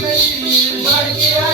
ਨਹੀਂ ਮਰ ਗਿਆ